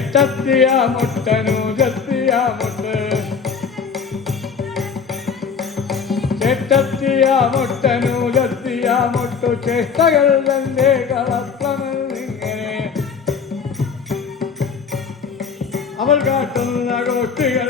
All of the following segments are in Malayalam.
ചേട്ടത്തിയ മുട്ടനു ചത്തിയ മുട്ട്. ചേട്ടത്തിയ മുട്ടനു ചത്തിയ മുട്ടു. ചേഷ്ടകൾ തന്റെ കളത്തമെന്നിങ്ങനെ അവൾ കാട്ടുന്ന കോട്ടികൾ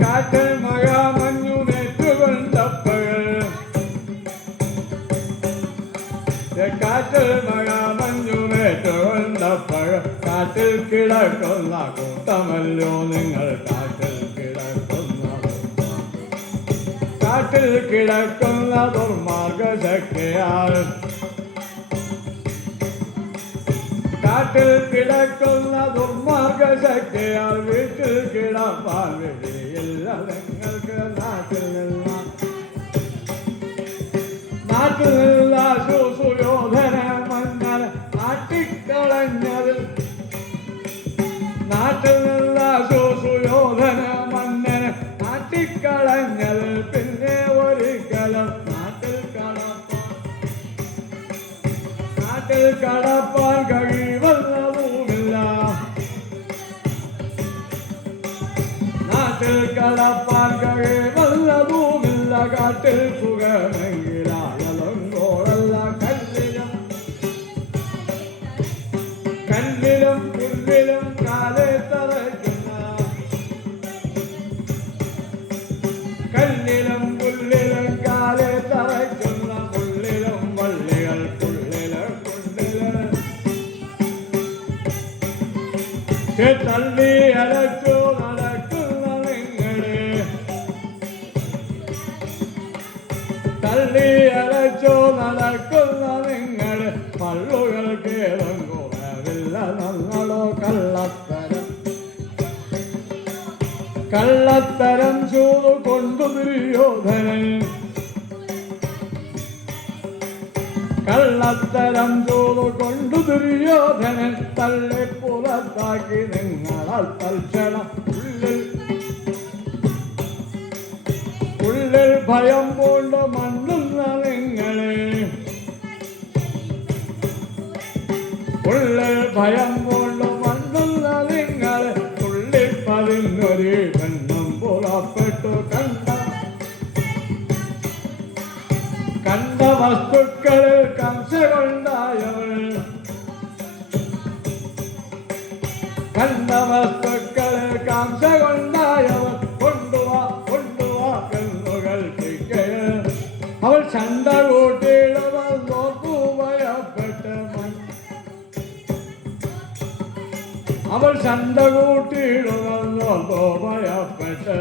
കാറ്റൽ മഴ മഞ്ഞു നെറ്റുകൊണ്ടപ്പകൾ കാറ്റിൽ മഞ്ഞു കാറ്റിൽ കിടക്കുന്ന കൂട്ടമല്ലോ നിങ്ങൾ കാട്ടിൽ കിടക്കുന്ന കാട്ടിൽ കിടക്കുന്ന ദുർമാർഗ കാട്ടിൽ കിടക്കുന്ന ദുർമാർഗ ശക്തിയാൽ വീട്ടിൽ കിടപ്പാൽ വിധിയില്ല നിങ്ങൾക്ക് നാട്ടിൽ നിന്ന. നാട്ടിൽ കടപ്പാൻ കഴിവല്ലതുമില്ല നാട്ടിൽ കടപ്പാൻ കഴിവല്ലതുമില്ല കാട്ടിൽ സുഖമെങ്കിലായാലും തള്ളി അലച്ചു നടക്കുന്ന നിങ്ങളെ തള്ളി അലച്ചു നടക്കുന്ന നിങ്ങൾ പള്ളുകൾ കേറും കുറവില്ല നമ്മളോ കള്ളത്തരം. കള്ളത്തരം ചൂതു കൊണ്ടു ദുര്യോധനൻ കള്ളത്തരം ചോറ് കൊണ്ടു ദുര്യോധനൻ തള്ളി പുറത്താക്കി നിങ്ങളാൽ തൽക്ഷണം ഉള്ളിൽ. ഉള്ളിൽ ഭയം കൊണ്ട് മണ്ണുന്ന നിങ്ങളെ. ഉള്ളിൽ ഭയം കൊണ്ട് കണ്ട വസ്തുക്കൾ കംസ കൊണ്ടായവൾ കണ്ട വസ്തുക്കൾ കംസ കൊണ്ടായവൾ കൊണ്ടുവാ കൊണ്ടുവാ എന്നുകൾ അവൾ ചണ്ട കൂട്ടിയിടവൾ നോക്കൂ ഭയപ്പെട്ട അവൾ ചണ്ട കൂട്ടിയിടവൾ നോക്കൂ ഭയപ്പെട്ട്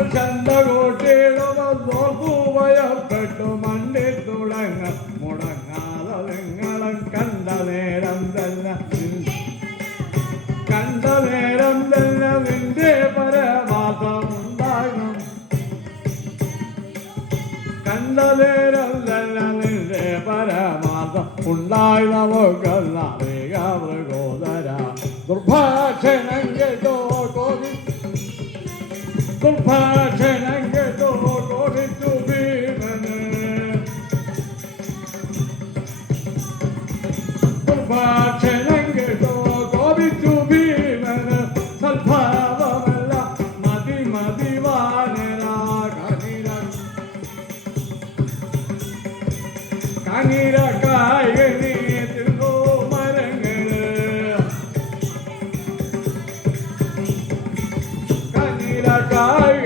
അവൾ ചണ്ട കൂട്ടിയിടുവൾ നോക്കൂ ഭയപ്പെട്ടു മണ്ണി തുടങ്ങ. മുടങ്ങാതെ നിങ്ങളും കണ്ട നേരം തന്നെ. കണ്ട നേരം തന്നെ നിന്റെ പരമാസം ഉണ്ടാകും കണ്ട നേരം തന്നെ നിന്റെ പരമാസം ഉണ്ടായി. നമുക്കറിയ മൃഗോദര ദുർഭാഷണം കോപി ദുർഭാഷണം guy.